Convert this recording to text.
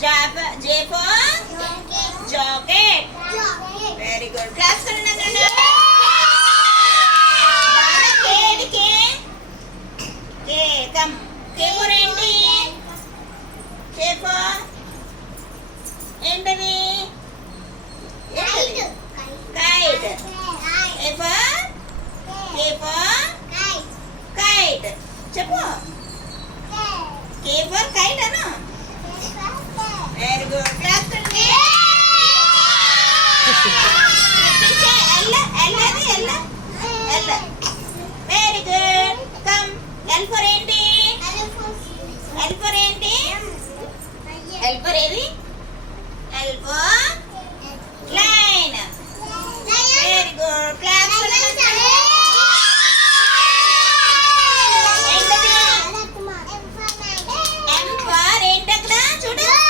J for jacket. Very good. Claps for another. K. Come. K for Andy. K for Andy. Kite. A for K for kite. Chepo. K for kite, ano? Very good. Clap for me. L. Very good. Come. L for Andy. L for Andy. L for Andy. L for line. Very good. Clap for me. M for ఏంటి అక్కడ చూడు.